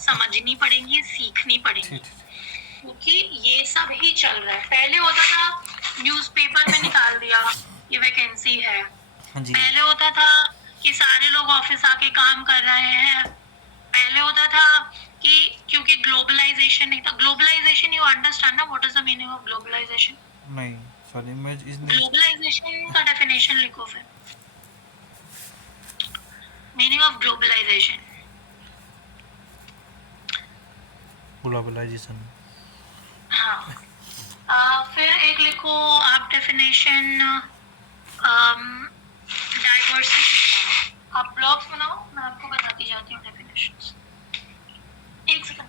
समझनी पड़ेंगी, सीखनी पड़ेंगी, ठीक ठीक क्योंकि ये सब ही चल रहा है। पहले होता था न्यूज़पेपर में निकाल दिया ये वैकेंसी है। हाँ जी पहले होता था कि सारे लोग ऑफिस आके काम कर रहे हैं। पहले होता था कि क्योंकि ग्लोबलाइजेशन नहीं था। ग्लोबलाइजेशन, यू अंडरस्टैंड ना what is the meaning of globalisation? नहीं सॉरी मैं इसने ग्लोबलाइजेशन का डेफिनेशन लिखो फिर। Meaning of globalisation. ग्लोबलाइजेशन हाँ। फिर एक लिखो आप डेफिनेशन डाइवर्सिटी का। आप ब्लॉग्स बनाओ, मैं आपको बताती जाती हूँ डेफिनेशंस। एक सेकंड।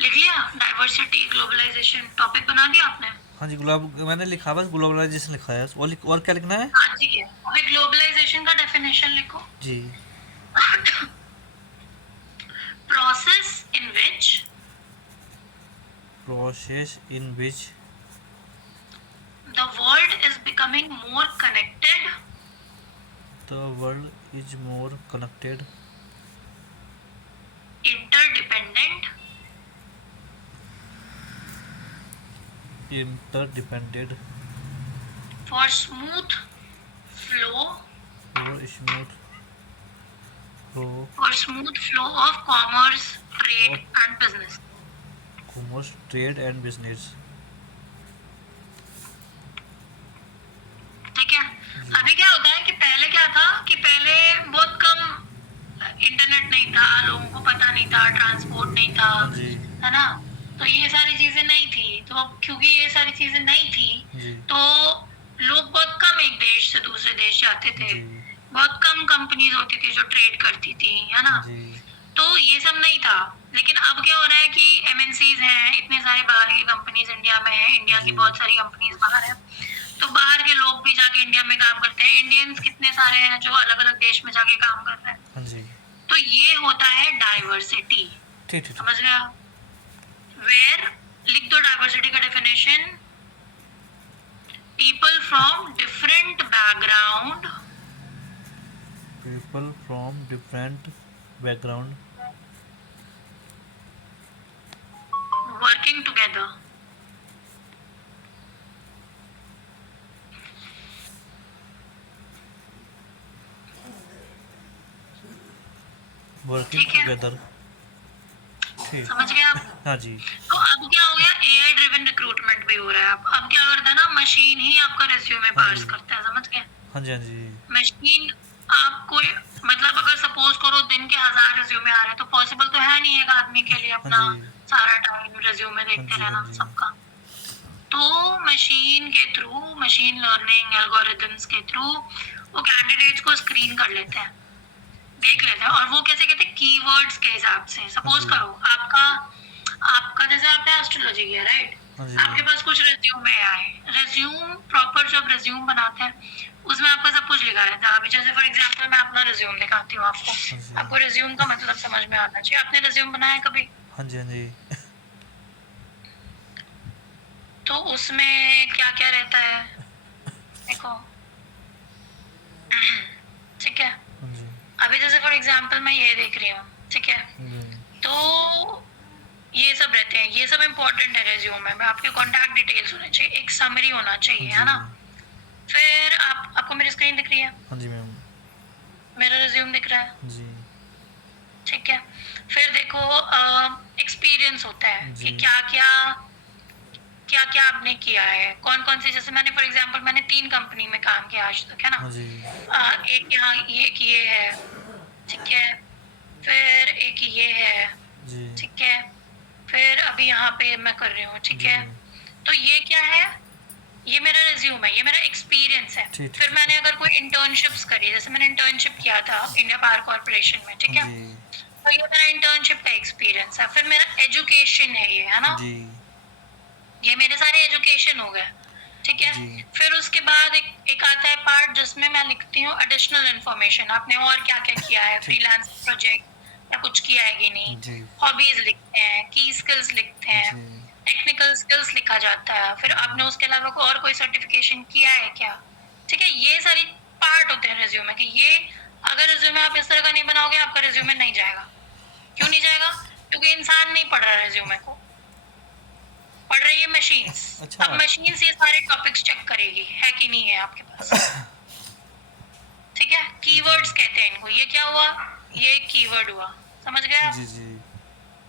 लिख लिया डाइवर्सिटी ग्लोबलाइजेशन, टॉपिक बना दिया आपने? हाँ जी गुलाब मैंने लिखा बस ग्लोबलाइजेशन लिखा है और क्या लिखना है हाँ ठीक है, अभी ग्लोबलाइजेशन का डेफिनेशन लिखो। जी process in which process in which the world is becoming more connected, the world is more connected interdependent, interdependent for smooth flow और smooth flow for smooth flow of commerce, trade of and business। Commerce trade and business ठीक है। जी अभी क्या होता है कि पहले क्या था कि पहले बहुत कम इंटरनेट नहीं था, लोगों को पता नहीं था, ट्रांसपोर्ट नहीं था, हाँ जी है ना? तो ये सारी चीजें नहीं थी। तो अब क्योंकि ये सारी चीजें नहीं थी, जी तो लोग बहुत कम एक देश से दूसरे देश जाते थे। जी बहुत कम कंपनीज होती थी जो ट्रेड करती थी, है ना? जी तो ये सब नहीं था। लेकिन अब क्या हो रहा है कि एमएनसीज हैं, इतने सारे बाहर की कंपनीज इंडिया में है, इंडिया की जी बहुत सारी कंपनीज बाहर है। तो बाहर के लोग भी जाके इंडिया में काम करते हैं। इंडियंस कितने सारे हैं जो अलग अलग देश में जाके काम कर रहे हैं। हाँ जी तो ये होता है डाइवर्सिटी। ठीक ठीक समझ गए आप? वेयर, लिख दो डाइवर्सिटी का definition. People from different background people from different background working together. Working ठीक है, टुगेदर ठीक समझ गए आप? हाँ जी तो अब क्या हो गया, एआई ड्रिवन रिक्रूटमेंट भी हो रहा है। अब क्या करता है ना, मशीन ही आपका रेज्यूमे हाँ पार्स जी करता है। समझ गए? हाँ जी हाँ जी मशीन आपको, मतलब अगर सपोज करो दिन के 1000 रिज्यूमे आ रहे हैं, तो पॉसिबल तो है नहीं एक आदमी के लिए हाँ अपना जी सारा टाइम रिज्यूमे हाँ देखते जी हाँ रहना जी सबका। तो मशीन के थ्रू, मशीन लर्निंग एल्गोरिथम्स के थ्रू वो कैंडिडेट्स को स्क्रीन कर लेते हैं, देख लेते हैं। और वो कैसे कहते हैं, कीवर्ड्स के हिसाब से। हाँ सपोज जी करो आपका आपका जैसे आपने एस्ट्रोलॉजी किया, राइट? हाँ जी आपके पास कुछ रेज्यूमे आए। रेज्यूम प्रॉपर जब रेज्यूम बनाते हैं उसमें आपका सब कुछ लिखा रहता है। अभी जैसे फॉर एग्जांपल मैं अपना रेज्यूम दिखाती हूँ आपको। हाँ जी आपको रेज्यूम का मतलब समझ में आना चाहिए। आपने रेज्यूम बनाया कभी? हाँ जी हाँ जी तो उसमें क्या क्या रहता है देखो। ठीक है। हाँ जी अभी जैसे फॉर एग्जांपल मैं ये देख रही हूँ, ठीक है? हाँ जी तो ये सब रहते हैं, ये सब इम्पोर्टेंट है रेज्यूमे में। आपके कॉन्टैक्ट डिटेल्स होने चाहिए, एक समरी होना चाहिए, हाँ है ना? जी फिर आपको मेरी स्क्रीन दिख रही है, हाँ जी मैम मेरा रिज्यूम दिख रहा है, हाँ जी ठीक है? फिर देखो एक्सपीरियंस होता है कि जी क्या क्या आपने किया है, कौन कौन सी। जैसे मैंने फॉर एग्जांपल मैंने 3 कंपनी में काम किया आज तक, है ना? हाँ जी एक यहाँ ये किए है, ठीक है? फिर एक ये है, जी ठीक है? फिर अभी यहाँ पे मैं कर रही हूँ, ठीक जी है? तो ये क्या है, ये मेरा रिज्यूम है, ये मेरा एक्सपीरियंस है। ठीक फिर ठीक मैंने अगर कोई इंटर्नशिप्स करी, जैसे मैंने इंटर्नशिप किया था इंडिया पावर कॉर्पोरेशन में, ठीक हाँ है? जी तो ये मेरा इंटर्नशिप का एक्सपीरियंस है। फिर मेरा एजुकेशन है ये, है ना? जी ये मेरे सारे एजुकेशन हो गए, ठीक है। जी फिर उसके बाद एक आता है पार्ट जिसमें मैं लिखती हूँ एडिशनल इन्फॉर्मेशन, आपने और क्या क्या किया है, ठीक फ्रीलांस प्रोजेक्ट या कुछ किया है कि नहीं, जी हॉबीज लिखते हैं, की स्किल्स लिखते हैं, जी टेक्निकल स्किल्स लिखा जाता है। फिर आपने उसके अलावा कोई और कोई सर्टिफिकेशन किया है क्या, ठीक है। ये सारी पार्ट होते हैं रिज्यूमे के। ये अगर रिज्यूमे आप इस तरह का नहीं बनाओगे, आपका रिज्यूमे नहीं जाएगा। क्यों नहीं जाएगा? क्योंकि इंसान नहीं पढ़ रहा रिज्यूमे को, पढ़ रही है मशीन्स। अच्छा अब मशीन्स ये सारे टॉपिक्स चेक करेगी है कि नहीं है आपके पास, ठीक है। कीवर्ड्स कहते हैं इनको। ये क्या हुआ? ये एक कीवर्ड हुआ, समझ गए आप? जी जी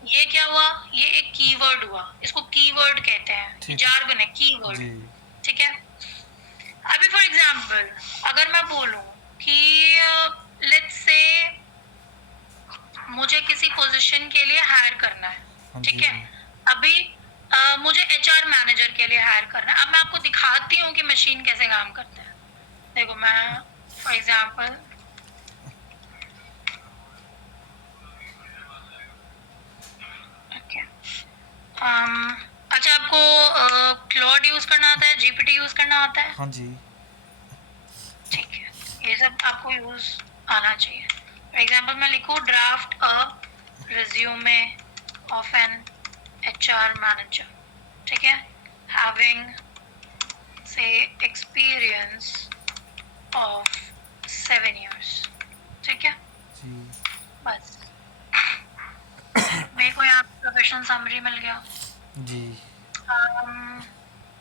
ये क्या हुआ? ये एक कीवर्ड हुआ, इसको कीवर्ड कहते हैं। ठीक है। जार्गन है कीवर्ड, जी ठीक है। अभी फॉर एग्जांपल अगर मैं बोलूं कि लेट्स से मुझे किसी पोजीशन के लिए हायर करना है, हाँ ठीक जी है। अभी मुझे एचआर मैनेजर के लिए हायर करना है। अब मैं आपको दिखाती हूँ कि मशीन कैसे काम करता है। देखो मैं फॉर एग्जांपल ओके, अच्छा आपको क्लॉड यूज करना आता है, जीपीटी यूज करना आता है? हाँ जी ठीक है, ये सब आपको यूज आना चाहिए। फॉर एग्जांपल मैं लिखूँ draft a resume of an HR manager, ठीक है, हैविंग से एक्सपीरियंस ऑफ 7 years, ठीक है। जी बस मेरे को यहाँ प्रोफेशनल समरी मिल गया। जी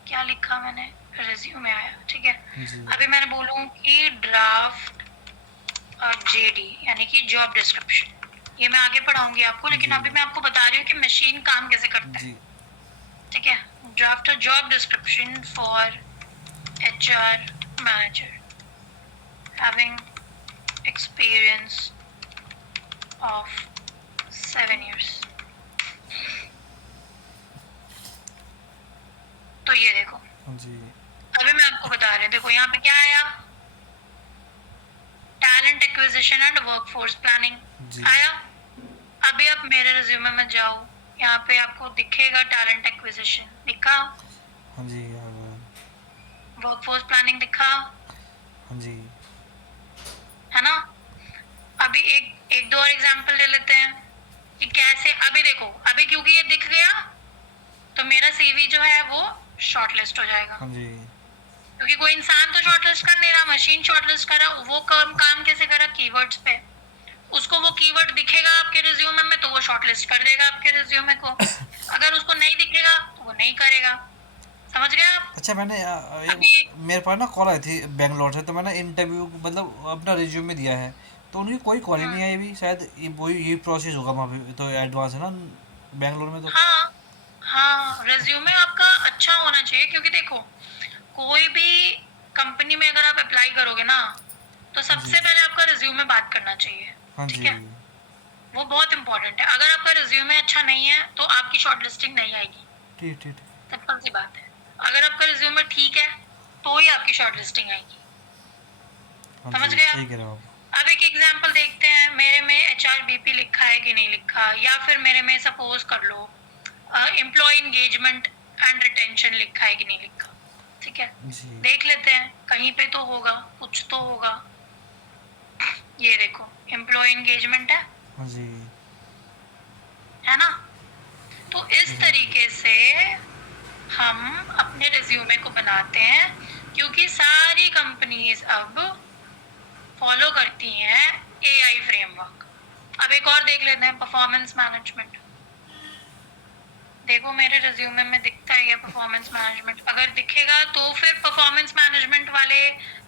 क्या लिखा मैंने? रिज्यूमे आया, ठीक है। जी अभी मैंने बोलूँ कि ड्राफ्ट जेडी यानी कि जॉब डिस्क्रिप्शन, ये मैं आगे पढ़ाऊंगी आपको, लेकिन जी। अभी मैं आपको बता रही हूँ कि मशीन काम कैसे करता है, जी ठीक है। Draft a job description for HR manager having experience of 7 years। तो ये देखो, हाँ जी अभी मैं आपको बता रही हूँ, देखो यहाँ पे क्या आया, talent acquisition and workforce planning जी आया। अभी आप मेरे रिज्यूमे में जाओ, यहाँ पे आपको दिखेगा टैलेंट एक्विजिशन दिखा, हाँ जी हाँ वर्कफोर्स प्लानिंग दिखा, हाँ जी है ना। अभी एक दो और एग्जांपल ले लेते हैं कि कैसे। अभी देखो, अभी क्योंकि ये दिख गया तो मेरा सीवी जो है वो शॉर्टलिस्ट हो जाएगा, हाँ जी क्योंकि कोई इंसान तो शॉर्टलिस्ट कर नहीं रहा, मशीन शॉर्टलिस्ट कर रहा। वो काम कैसे कर रहा? कीवर्ड्स पे। उसको वो कीवर्ड दिखेगा आपके रिज्यूमे में तो वो शॉर्टलिस्ट कर देगा आपके रिज्यूमे को। अगर उसको नहीं दिखेगा तो वो नहीं करेगा, समझ गए आप? अच्छा मैंने अभी मेरे पास ना कॉल आई थी बेंगलोर से, तो मैंने इंटरव्यू मतलब अपना रिज्यूमे दिया है, तो उनकी कोई कॉल ही नहीं आई अभी। शायद ये वही ये प्रोसेस होगा वहाँ पे, तो एडवांस है ना बेंगलोर में तो। हाँ हाँ, रिज्यूमे आपका अच्छा होना चाहिए, क्योंकि देखो कोई भी कंपनी में अगर आप अप्लाई करोगे ना तो जी सबसे पहले आपका रिज्यूमे बात करना चाहिए, हाँ ठीक जी है। वो बहुत इंपॉर्टेंट है। अगर आपका रिज्यूमे अच्छा नहीं है तो आपकी शॉर्टलिस्टिंग नहीं आएगी, ठीक ठीक सिंपल सी बात है। अगर आपका रिज्यूमे ठीक है तो ही आपकी शॉर्टलिस्टिंग आएगी, हाँ समझ जी गए सही आप? कह रहे हो आप। अब एक एग्जांपल देखते हैं, मेरे में एचआर बीपी लिखा है कि नहीं लिखा, या फिर मेरे में सपोज कर लो एम्प्लॉय एंगेजमेंट एंड रिटेंशन लिखा है कि नहीं लिखा, ठीक है। जी देख लेते हैं, कहीं पे तो होगा, कुछ तो होगा। ये देखो एम्प्लॉय एंगेजमेंट हाँ जी है ना। तो इस तरीके से हम अपने रिज्यूमे को बनाते हैं, क्योंकि सारी कंपनीज अब फॉलो करती हैं एआई फ्रेमवर्क। अब एक और देख लेते हैं, परफॉर्मेंस मैनेजमेंट। देखो मेरे रिज्यूमे में दिखता है ये परफॉर्मेंस मैनेजमेंट। अगर दिखेगा तो फिर परफॉर्मेंस मैनेजमेंट वाले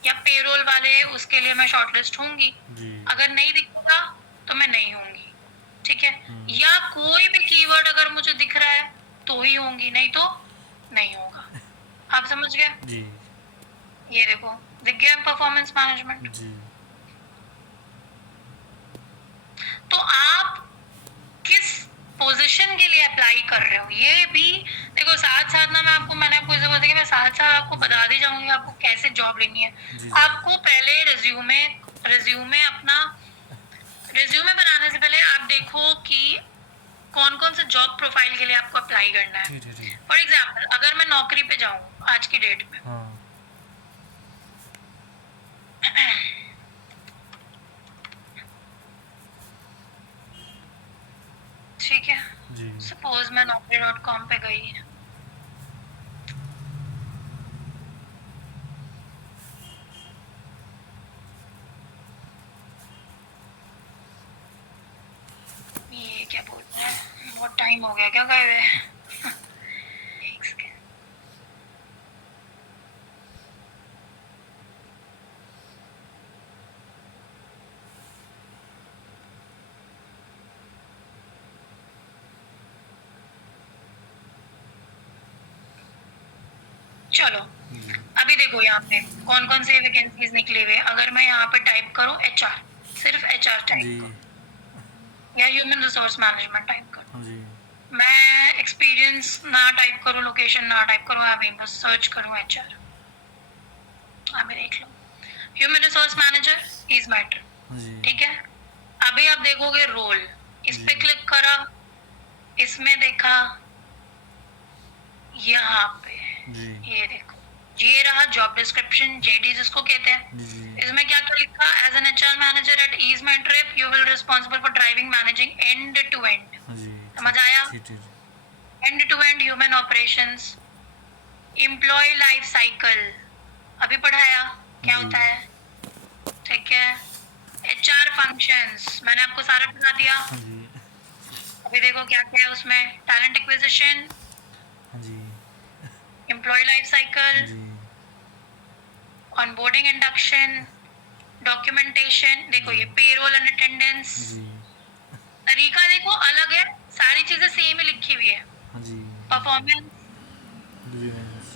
या पेरोल वाले उसके लिए मैं शॉर्टलिस्ट होंगी। जी अगर नहीं दिखेगा तो मैं नहीं होंगी, ठीक है। हम्म। या कोई भी कीवर्ड अगर मुझे दिख रहा है तो ही होंगी, नहीं तो नहीं होगा। आप समझ गए? जी ये देखो दिख गया परफॉर्मेंस मैनेजमेंट। जी तो आप किस पोजीशन के लिए अप्लाई कर रहे हो ये भी देखो। साथ साथ ना मैंने आपको जरूरत है कि मैं साथ साथ आपको बता दी जाऊंगी आपको कैसे जॉब लेनी है। जी आपको पहले रिज्यूमे अपना रिज्यूमे बनाने से पहले आप देखो कि कौन कौन से जॉब प्रोफाइल के लिए आपको अप्लाई करना है। ठीक है ठीक। फॉर एग्जाम्पल अगर मैं नौकरी पे जाऊँ आज की डेट में, हाँ ठीक है, जी सपोज मैं naukri.com पे गई, ये क्या बोलते हैं, बहुत टाइम हो गया क्या गए हुए। एक सेकेंड। चलो जी अभी देखो यहाँ पे कौन कौन सी वैकेंसीज निकली हुई है। अगर मैं यहाँ पे टाइप करूँ एचआर, सिर्फ एचआर टाइप जी करूँ या ह्यूमन रिसोर्स मैनेजमेंट टाइप करूँ, जी मैं एक्सपीरियंस ना टाइप करूँ, लोकेशन ना टाइप करूँ, अभी बस सर्च करूँ एचआर, अभी देख लो human resource manager is matter, जी ठीक है। अभी आप देखोगे रोल, इस पे जी। क्लिक करा, इसमें देखा, यहाँ पे जी ये देखो, ये रहा जॉब डिस्क्रिप्शन, जेडी जिसको कहते हैं। जी जी इसमें क्या क्या लिखा, as an HR manager at EaseMyTrip you will responsible for driving managing end to end, जी समझ आया, ठीक ठीक end to end human operations, employ life cycle अभी पढ़ाया क्या जी। होता है, ठीक है। एचआर फंक्शंस मैंने आपको सारा बता दिया। हाँ जी अभी देखो क्या क्या है उसमें, टैलेंट एक्विजिशन, हाँ जी एम्प्लॉय लाइफ साइकिल, जी ऑनबोर्डिंग इंडक्शन, डॉक्यूमेंटेशन, देखो ये पेरोल एंड अटेंडेंस, जी तरीका देखो अलग है, सारी चीजें सेम ही लिखी हुई है, हाँ जी परफॉर्मेंस, ग्रीवेंस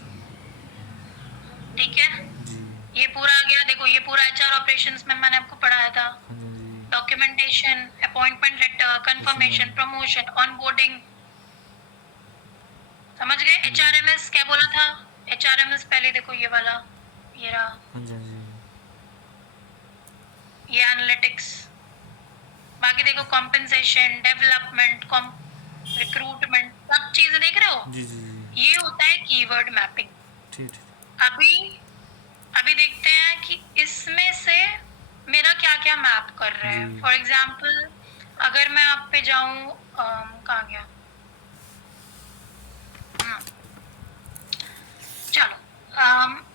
ठीक है। जी ये पूरा आ गया, देखो ये पूरा एचआर ऑपरेशंस में मैंने आपको पढ़ाया था, हाँ जी documentation, appointment letter, confirmation, promotion, onboarding, समझ गए। एचआरएमएस क्या बोला था, एचआरएमएस पहले देखो ये वाला, ये रहा, हाँ जी हाँ जी ये एनालिटिक्स, बाकी देखो कॉम्पेंसेशन, डेवलपमेंट, रिक्रूटमेंट, सब चीजें देख रहे हो, जी जी जी ये होता है कीवर्ड मैपिंग। ठीक ठीक अभी अभी देखते हैं कि इसमें से मेरा क्या क्या मैप कर रहा है। जी। फॉर एग्जाम्पल अगर मैं आप पे जाऊं, कहाँ गया, हम्म, चलो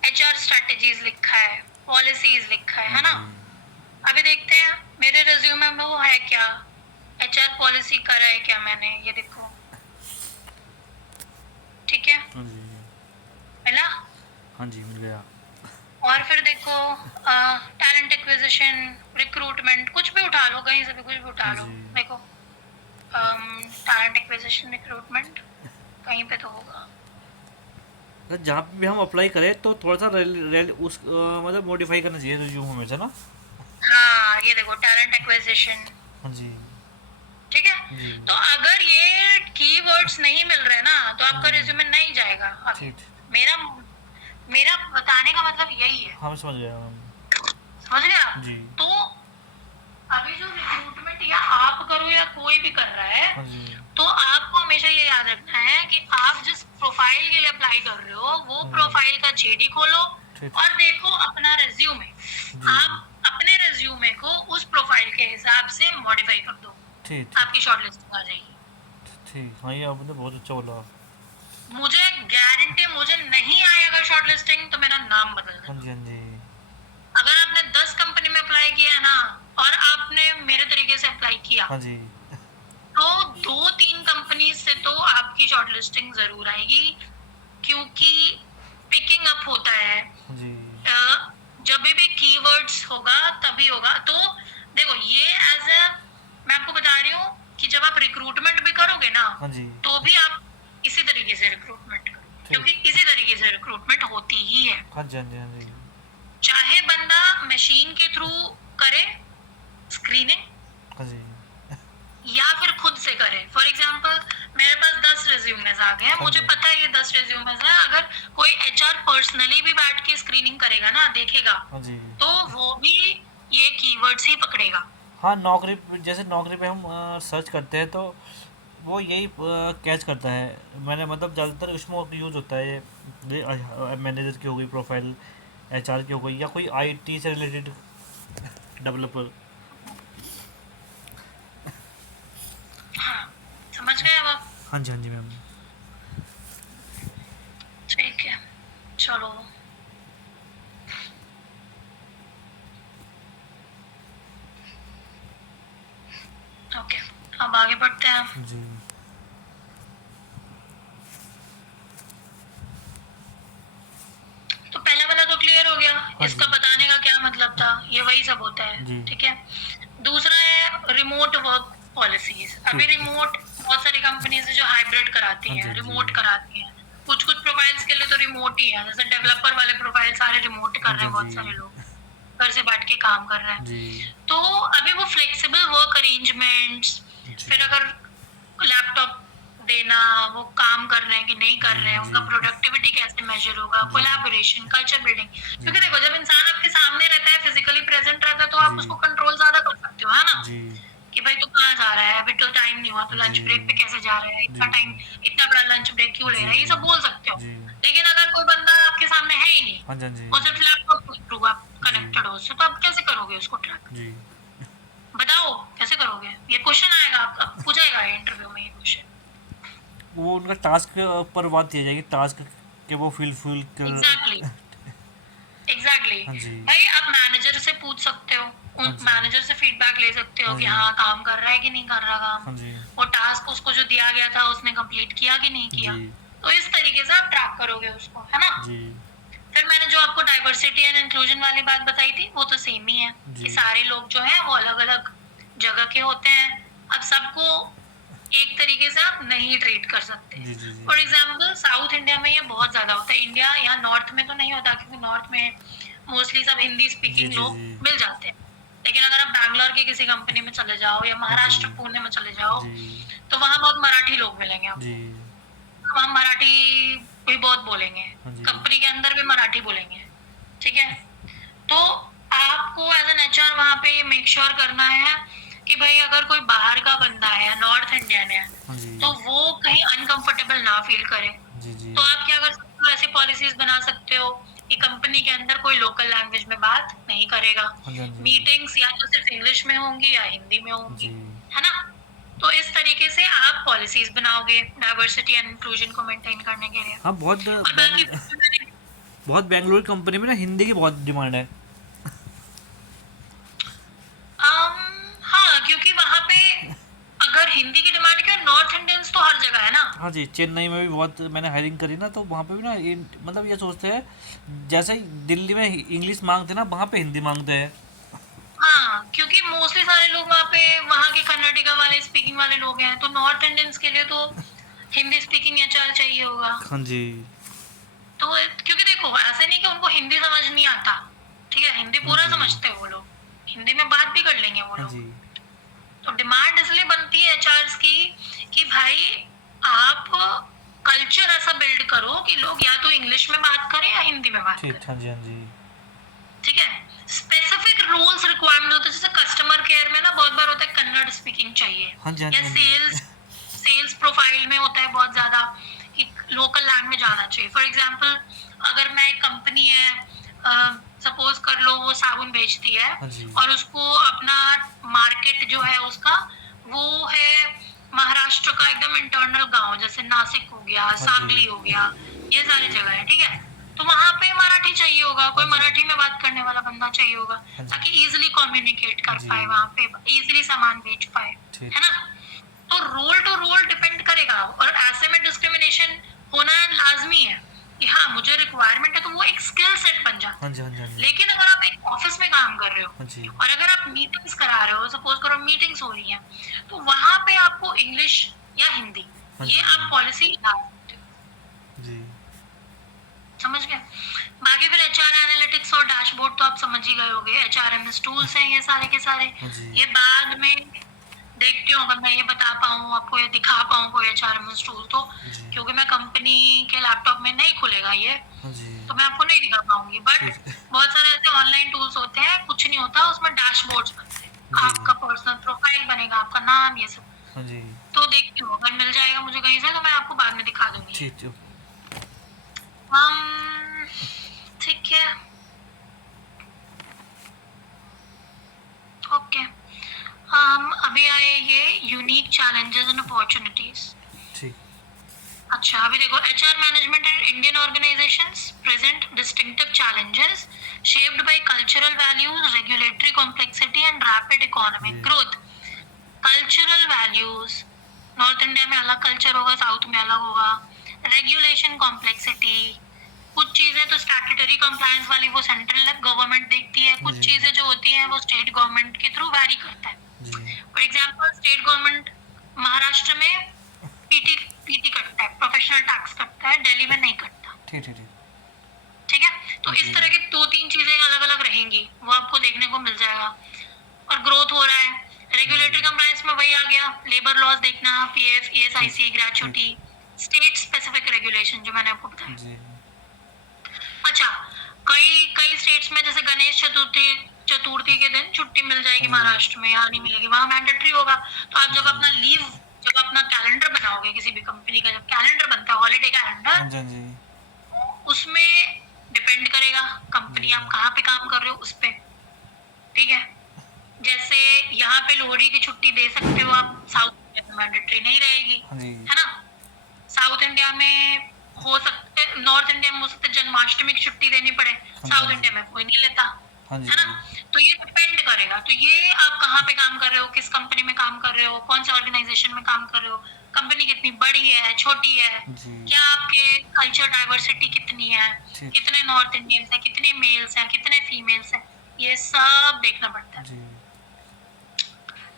एचआर स्ट्रेटजीज लिखा है, पॉलिसीज लिखा है ना। अभी देखते हैं मेरे रिज्यूमे में वो है क्या, एचआर पॉलिसी करा है क्या मैंने, ये देखो, ठीक है, हाँ जी मिला। हाँ जी मिल गया और फिर देखो टैलेंट एक्विजिशन, रिक्रूटमेंट, कुछ भी उठा लो, कहीं से भी कुछ भी उठा लो, जी। देखो टैलेंट एक्विजिशन, रिक्रूटमेंट, कहीं पे तो होगा। मतलब जहाँ पे भी हम अप्लाई करें तो थोड़ा सा मतलब मॉडिफाई करना चाहिए रिज्यूम में से ना हाँ ये देखो टैलेंट एक्विजिशन, हाँ जी ठीक है। जी तो अगर ये कीवर्ड्स नहीं मिल रहे ना तो आपका जी। रिज्यूमे नहीं जाएगा आगे। ठीक मेरा मेरा बताने का मतलब यही है, हाँ समझ गया हम समझ गया। जी तो अभी जो रिक्रूटमेंट या आप करो या कोई भी कर रहा है, हाँ जी तो आपको हमेशा ये याद रखना है कि आप जिस प्रोफाइल के लिए अप्लाई कर रहे हो वो प्रोफाइल का जेडी खोलो ठीक। और देखो अपना रिज्यूमे, जी आप अपने रिज्यूमे को उस प्रोफाइल के हिसाब से मॉडिफाई कर दो, ठीक आपकी शॉर्टलिस्टिंग आ जाएगी। ठीक हाँ ये आपने बहुत अच्छा बोला मुझे गारंटी, मुझे नहीं आएगा शॉर्टलिस्टिंग तो मेरा नाम बदल हाँ देना। जी हाँ जी अगर आपने 10 कंपनी में अप्लाई किया है ना और आपने मेरे तरीके से अप्लाई किया हाँ जी तो 2-3 कंपनी से तो आपकी शॉर्टलिस्टिंग जरूर आएगी, क्योंकि पिकिंग अप होता है हाँ जी जब भी कीवर्ड्स होगा तभी होगा। तो देखो ये एज ए, मैं आपको बता रही हूँ कि जब आप रिक्रूटमेंट भी करोगे ना हाँ जी तो भी आप इसी तरीके से रिक्रूटमेंट करो, ठीक। क्योंकि इसी तरीके से रिक्रूटमेंट होती ही है। हाँ जी हाँ जी हाँ जी चाहे बंदा मशीन के थ्रू करे स्क्रीनिंग हाँ जी या फिर खुद से करे। फॉर एग्जाम्पल मेरे पास 10 रिज्यूमेज आ गए हैं, मुझे जी। पता है ये 10 रिज्यूमेज हैं, अगर कोई एचआर पर्सनली भी बैठ के स्क्रीनिंग करेगा ना, देखेगा, हाँ जी तो वो भी ये कीवर्ड्स ही पकड़ेगा। हाँ, नौकरी जैसे नौकरी पे हम सर्च करते हैं तो वो यही कैच करता है। मैंने मतलब ज़्यादातर उसमें यूज़ होता है ये मैनेजर की हो गई प्रोफाइल, एचआर की हो गई, या कोई आईटी से रिलेटेड डेवलपर। हाँ, समझ गए अब आप? हाँ जी, हाँ जी मैम। ठीक है, चलो। ओके, अब आगे बढ़ते हैं। जी तो पहला वाला तो क्लियर हो गया, हाँ इसका जी बताने का क्या मतलब था, ये वही सब होता है। जी ठीक है, दूसरा है रिमोट वर्क पॉलिसीज। अभी ठीक। रिमोट बहुत सारी कंपनीज है जो हाइब्रिड कराती हाँ हैं, जी जी रिमोट कराती हैं। कुछ कुछ प्रोफाइल्स के लिए तो रिमोट ही है, जैसे डेवलपर वाले प्रोफाइल सारे रिमोट कर रहे जी हैं, जी बहुत सारे लोग घर से बैठ के काम कर रहे जी हैं। तो अभी वो फ्लेक्सिबल वर्क अरेंजमेंट्स, जी फिर अगर लैपटॉप देना, वो काम कर रहे हैं कि नहीं कर रहे हैं, जी उनका प्रोडक्टिविटी कैसे मेजर होगा, जी कोलैबोरेशन, कल्चर बिल्डिंग। जी क्योंकि देखो, जब इंसान आपके सामने रहता है, फिजिकली प्रेजेंट रहता है, तो आप जी उसको कंट्रोल ज्यादा कर सकते हो, है ना? जी कि भाई तू कहाँ जा रहा है, अभी तो टाइम नहीं हुआ, तो जी लंच ब्रेक पे कैसे जा रहा है, जी इतना टाइम, इतना बड़ा लंच ब्रेक क्यों ले जी रहा है, ये जी सब बोल सकते हो। जी लेकिन अगर कोई बंदा आपके सामने है ही नहीं, हाँ जी हाँ जी वो सिर्फ लैपटॉप के थ्रू आप जी कनेक्टेड हो उससे, तो आप कैसे करोगे उसको ट्रैक? जी बताओ कैसे करोगे? ये क्वेश्चन आएगा, आपका पूछेगा इंटरव्यू में ये क्वेश्चन। वो उनका टास्क पर बात की जाएगी, टास्क के वो फुल कर। Exactly, exactly. हाँ जी भाई आप मैनेजर से पूछ सकते हो, उन हाँ जी मैनेजर से फीडबैक ले सकते हो हाँ कि जी हाँ काम कर रहा है कि नहीं कर रहा काम, हाँ जी वो टास्क उसको जो दिया गया था उसने कंप्लीट किया कि नहीं किया। जी तो इस तरीके से आप ट्रैक करोगे उसको, है ना? जी फिर मैंने जो आपको डाइवर्सिटी एंड इंक्लूजन वाली बात बताई थी, वो तो सेम ही है जी कि सारे लोग जो हैं वो अलग अलग जगह के होते हैं। अब सबको एक तरीके से आप नहीं ट्रीट कर सकते। जी जी फॉर एग्जाम्पल साउथ इंडिया में ये बहुत ज्यादा होता है, इंडिया या नॉर्थ में तो नहीं होता, क्योंकि नॉर्थ में मोस्टली सब हिंदी जी स्पीकिंग जी लोग जी मिल जाते हैं। लेकिन अगर आप बैंगलोर की किसी कंपनी में चले जाओ या हाँ जी महाराष्ट्र पुणे में चले जाओ, जी तो वहाँ बहुत मराठी लोग मिलेंगे जी आपको। वहाँ मराठी भी बहुत बोलेंगे, हाँ जी कंपनी के अंदर भी मराठी बोलेंगे। ठीक है, तो आपको एज एन एचआर वहाँ पे ये मेक श्योर करना है कि भाई अगर कोई बाहर का बंदा है या नॉर्थ इंडियन है, हाँ जी तो वो कहीं अनकंफर्टेबल ना फील करे। जी जी तो आप क्या कर सकते हो, ऐसी पॉलिसीज बना सकते हो कि कंपनी के अंदर कोई लोकल लैंग्वेज में बात नहीं करेगा। हाँ जी हाँ जी मीटिंग्स या तो सिर्फ इंग्लिश में होंगी या हिंदी में होंगी, जी है ना? तो इस तरीके से आप पॉलिसीज बनाओगे डाइवर्सिटी एंड इंक्लूजन को मेंटेन करने के लिए। हाँ और बाकी बहुत बेंगलुरु कंपनी में ना हिंदी की बहुत डिमांड है। हाँ, क्योंकि वहाँ पे अगर हिंदी की डिमांड है, नॉर्थ इंडियंस तो हर जगह है ना। हाँ जी, चेन्नई में भी बहुत मैंने हायरिंग करी ना, तो वहाँ पे भी ना ये मतलब ये सोचते हैं जैसे ही दिल्ली में इंग्लिश मांगते हैं ना, वहाँ पे हिंदी मांगते हैं। हाँ, क्योंकि मोस्टली सारे लोग वहाँ पे वहाँ के कर्नाटका वाले स्पीकिंग वाले लोग हैं, तो नॉर्थ इंडियंस के लिए तो हिंदी स्पीकिंग एचआर चाहिए होगा। हाँ जी तो क्योंकि देखो, ऐसे नहीं कि उनको हिंदी समझ नहीं आता, ठीक है, हिंदी हाँ पूरा जी समझते हैं वो लोग, हिंदी में बात भी कर लेंगे वो हाँ लोग। जी तो डिमांड इसलिए बनती है एचआर्स की कि भाई आप कल्चर ऐसा बिल्ड करो कि लोग या तो इंग्लिश में बात करें या हिंदी में बात ठीक। करें। हाँ जी हाँ जी ठीक है, स्पेसिफिक रूल्स रिक्वायरमेंट होते हैं, जैसे कस्टमर केयर में ना बहुत बार होता है कन्नड़ स्पीकिंग चाहिए, हाँ जी हाँ या जी हाँ जी सेल्स प्रोफाइल में होता है बहुत ज्यादा कि लोकल लैंग्वेज आना चाहिए। फॉर एग्जांपल, अगर मैं एक कंपनी है, सपोज कर लो वो साबुन बेचती है, हाँ जी और उसको अपना मार्केट जो है उसका वो है महाराष्ट्र का एकदम इंटरनल गांव, जैसे नासिक हो गया, हाँ जी सांगली हो गया, ये सारी जगह है। ठीक है, तो वहां पे मराठी चाहिए होगा, कोई हाँ जी मराठी में बात करने वाला बंदा चाहिए होगा, हाँ जी ताकि इजिली कम्युनिकेट कर जी पाए, वहां पे इजिली सामान बेच पाए, ठीक। है ना? तो रोल टू रोल डिपेंड करेगा, और ऐसे में डिस्क्रिमिनेशन होना लाजमी है कि हाँ मुझे रिक्वायरमेंट है, तो वो एक स्किल सेट बन जाता हाँ है। जी हाँ जी हाँ जी लेकिन अगर आप एक ऑफिस में काम कर रहे हो हाँ जी और अगर आप मीटिंग्स करा रहे हो, सपोज करो मीटिंग्स हो रही हैं, तो वहां पे आपको इंग्लिश या हिंदी, हाँ ये जी आप पॉलिसी ला सकते हो। जी समझ गए? बाकी फिर एचआर एनालिटिक्स और डैशबोर्ड तो आप समझ ही गए होंगे, एचआरएमएस टूल्स हैं ये सारे के सारे। हाँ जी ये बाद में देखती हूँ अगर मैं ये बता पाऊँ आपको, ये दिखा पाऊँ कोई एचआरएमएस टूल तो, जी क्योंकि मैं कंपनी के लैपटॉप में नहीं खुलेगा ये, हाँ जी तो मैं आपको नहीं दिखा पाऊंगी। बट ठीक। बहुत सारे ऐसे ऑनलाइन टूल्स होते हैं, कुछ नहीं होता उसमें, डैशबोर्ड्स बनते हैं, जी आपका पर्सनल प्रोफाइल बनेगा, आपका नाम, ये सब। हाँ जी। तो देखती हूँ, अगर मिल जाएगा मुझे कहीं से तो मैं आपको बाद में दिखा दूंगी। ठीक ठीक। ठीक है, ओके। अभी आए ये यूनिक चैलेंजेस एंड अपॉर्चुनिटीज। ठीक। अच्छा, अभी देखो, HR management in Indian organisations present distinctive challenges shaped by cultural values, regulatory complexity and rapid economic जी। Growth. Cultural values, north India में अलग कल्चर होगा, साउथ में अलग होगा। रेगुलेशन कॉम्प्लेक्सिटी, कुछ चीजें तो स्टैट्यूटरी कंप्लायंस वाली वो सेंट्रल गवर्नमेंट देखती है, कुछ जी। चीजें जो होती हैं वो स्टेट गवर्नमेंट के थ्रू वैरी करता है। जी। For example, state government Maharashtra में पीटी पीटी कटता है, प्रोफेशनल टैक्स कटता है, दिल्ली में नहीं कटता। ठीक ठीक ठीक। ठीक है, तो इस जी। तरह की दो तीन चीजें अलग अलग रहेंगी, वो आपको देखने को मिल जाएगा। और ग्रोथ हो रहा है, रेगुलेटरी कंप्लायंस में वही आ गया, लेबर लॉज देखना, PF, ESIC, gratuity, state specific regulation जो मैंने आपको बताया। जी। अच्छा, कई कई स्टेट्स में जैसे गणेश चतुर्थी चतुर्थी के दिन छुट्टी मिल जाएगी महाराष्ट्र में, यहाँ नहीं मिलेगी, वहाँ मैंडेटरी होगा। तो आप जब अपना लीव, जब अपना कैलेंडर बनाओगे, किसी भी कंपनी का जब कैलेंडर बनता है, हॉलीडे हाँ कैलेंडर, जी। हाँ जी। उसमें डिपेंड करेगा कंपनी आप कहाँ पे काम कर रहे हो उस पे। ठीक है, जैसे यहाँ पे लोहड़ी की छुट्टी दे सकते हो आप, साउथ इंडिया में मैंडेटरी नहीं रहेगी, हाँ जी। है ना। साउथ इंडिया में हो सकते, नॉर्थ इंडिया में हो सकते जन्माष्टमी की छुट्टी देनी पड़े, हाँ साउथ जी। इंडिया में कोई नहीं लेता, हाँ जी। है ना। तो ये डिपेंड करेगा, तो ये आप कहाँ पे काम कर रहे हो, किस कंपनी में काम कर रहे हो, कौन से ऑर्गेनाइजेशन में काम कर रहे हो, कंपनी कितनी बड़ी है, छोटी है, जी। क्या आपके कल्चर डाइवर्सिटी कितनी है, ठीक। कितने नॉर्थ इंडियंस हैं, कितने मेल्स हैं, कितने फीमेल्स हैं, ये सब देखना पड़ता है। जी।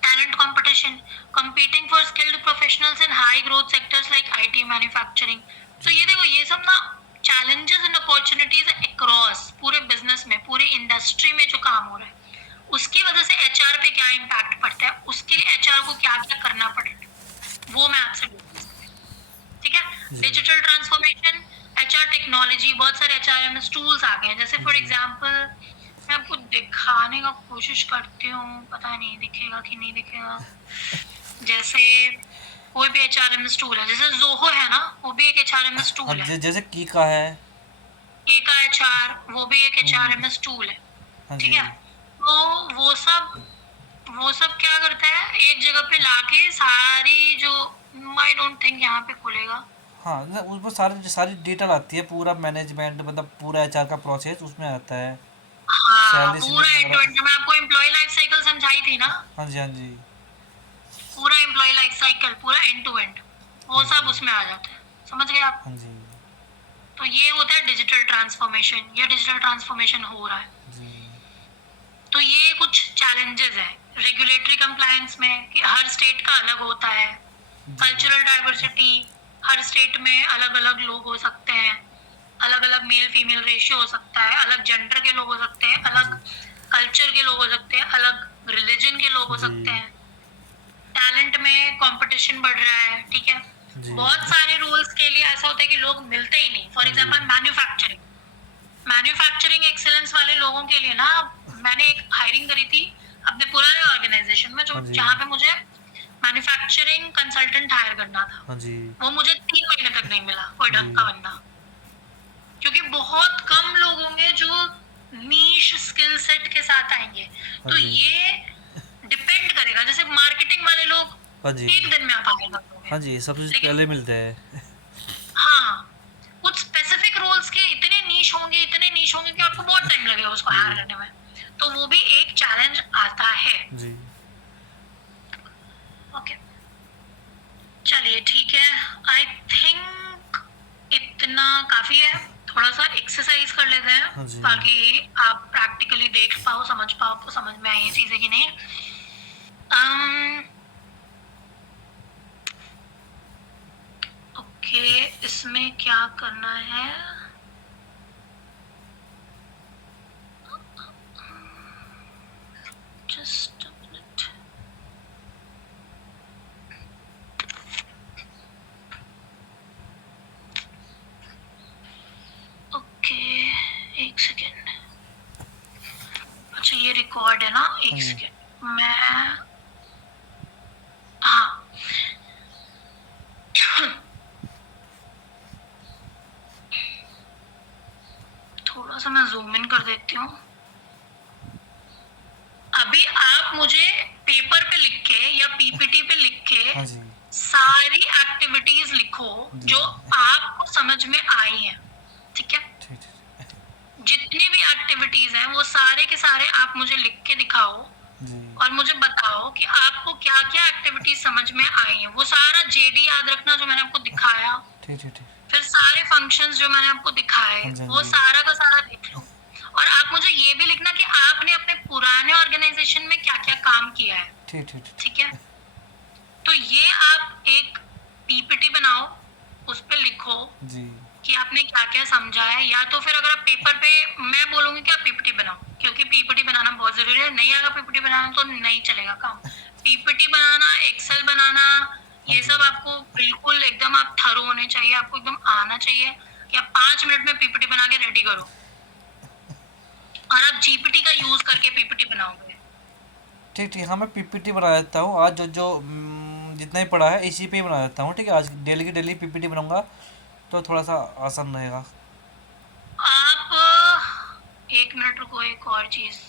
Talent competition, competing for skilled professionals in high growth sectors like IT, manufacturing. तो ये देखो, ये सब ना challenges and opportunities across पूरे business में, पूरी industry में जो काम हो रहा है, उसकी वजह से HR पे क्या impact पड़ता है, उसके लिए HR को क्या क्या करना पड़ेगा, वो मैं आपसे डिस्कस करूंगी। ठीक है, डिजिटल ट्रांसफॉर्मेशन, HR टेक्नोलॉजी, बहुत सारे HRMS टूल्स आ गए हैं, जैसे फॉर एग्जांपल मैं आपको दिखाने का कोशिश करती हूँ, पता नहीं दिखेगा कि नहीं दिखेगा। जैसे कोई भी एचआरएमएस टूल है, जैसे जोहो है ना, वो भी एक एचआरएमएस हाँ टूल है। जैसे की का है। के का एचआर, वो भी एक एचआरएमएस टूल है। हाँ ठीक जी। है, तो वो सब क्या करता है, एक जगह पे लाके सारी जो, आई डोंट थिंक यहाँ पे खुलेगा। हाँ उसमें सारी सारी डिटेल आती है, पूरा मैनेजमेंट मतलब पूरा एचआर का प्रोसेस उसमें आता है, हाँ, सैलरी पूरा स्लिप एंड टू वगैरह। एंड, मैं आपको एम्प्लॉय लाइफ साइकिल समझाई थी ना, हाँ जी। हाँ जी। पूरा एम्प्लॉय लाइफ साइकिल, पूरा एंड टू एंड, वो सब उसमें आ जाता है, समझ गए आप। हाँ जी। तो ये होता है डिजिटल ट्रांसफॉर्मेशन, या डिजिटल ट्रांसफॉर्मेशन हो रहा है। जी। तो ये कुछ चैलेंजेस है रेगुलेटरी कंप्लायंस में, कि हर स्टेट का अलग होता है। कल्चरल डाइवर्सिटी, हर स्टेट में अलग अलग लोग हो सकते हैं, अलग अलग मेल फीमेल रेशियो हो सकता है, अलग जेंडर के लोग हो सकते हैं, अलग कल्चर के लोग हो सकते हैं, अलग रिलीजन के लोग हो जी। सकते हैं। टैलेंट में कंपटीशन बढ़ रहा है, ठीक है। जी। बहुत सारे रोल्स के लिए ऐसा होता है कि लोग मिलते ही नहीं। For example manufacturing, manufacturing excellence वाले लोगों के लिए ना, मैंने एक हायरिंग करी थी अपने पुराने ऑर्गेनाइजेशन में, जो हाँ जी। जहाँ पे मुझे मैन्युफैक्चरिंग कंसल्टेंट हायर करना था, हाँ जी। वो मुझे 3 महीने तक नहीं मिला कोई ढंग जी। का बंदा, क्योंकि बहुत कम लोग होंगे जो नीश स्किल सेट के साथ आएंगे। हाँ तो जी। ये डिपेंड करेगा, जैसे मार्केटिंग वाले लोग हाँ जी। एक दिन में आप हायर कर दोगे, हाँ जी सबसे लेकिन पहले मिलते हैं। हाँ, कुछ स्पेसिफिक रोल्स के इतने नीश होंगे, इतने नीश होंगे कि आपको बहुत टाइम लगेगा उसको हायर करने में, तो वो भी एक चैलेंज आता है। जी। ओके, चलिए ठीक है, आई थिंक इतना काफी है। थोड़ा सा एक्सरसाइज कर लेते हैं, हाँ जी। ताकि आप प्रैक्टिकली देख पाओ, समझ पाओ, आपको समझ में आए ये चीजें कि नहीं। ओके, इसमें क्या करना है, जस्ट अ मिनट। ओके, एक सेकेंड। अच्छा, ये रिकॉर्ड है ना, एक हाँ जी। सेकेंड, मैं थोड़ा सा मैं जूम इन कर देती हूँ। अभी आप मुझे पेपर पे लिख के या पीपीटी पे लिख के हाँ जी सारी एक्टिविटीज लिखो जी जो आपको समझ में आई हैं, ठीक है? ठीक ठीक जितनी भी एक्टिविटीज हैं वो सारे के सारे आप मुझे लिख के दिखाओ जी और मुझे बताओ कि आपको क्या क्या एक्टिविटीज समझ में आई हैं। वो सारा जेडी याद रखना जो मैंने आपको दिखाया, ठीक ठीक ठीक फिर सारे फंक्शंस जो मैंने आपको दिखाए हाँ जी हाँ वो जी सारा का सारा लिख लो। और आप मुझे ये भी लिखना कि आपने अपने पुराने ऑर्गेनाइजेशन में क्या क्या काम किया है, ठीक ठीक ठीक ठीक है? तो ये आप एक पीपीटी बनाओ, उस पर लिखो जी कि आपने क्या क्या समझा है। या तो फिर अगर आप पेपर पे, मैं बोलूंगी कि आप पीपीटी बनाओ, क्योंकि पीपीटी बनाना बहुत जरूरी है। नहीं आएगा पीपीटी बनाना तो नहीं चलेगा काम। पीपीटी बनाना, एक्सेल बनाना, हाँ ये जी सब आपको बिल्कुल एकदम आप थरो होने चाहिए, आपको एकदम आना चाहिए कि आप 5 मिनट में पीपीटी बना के रेडी करो और आप जीपीटी का यूज करके पीपीटी बनाओगे। ठीक ठीक हाँ मैं पीपीटी बना देता हूँ आज जो जो जितना ही पढ़ा है इसी पे ही बना देता हूँ ठीक है आज डेली की डेली पीपीटी बनाऊंगा तो थोड़ा सा आसान रहेगा आप 1 मिनट रुको, एक और चीज,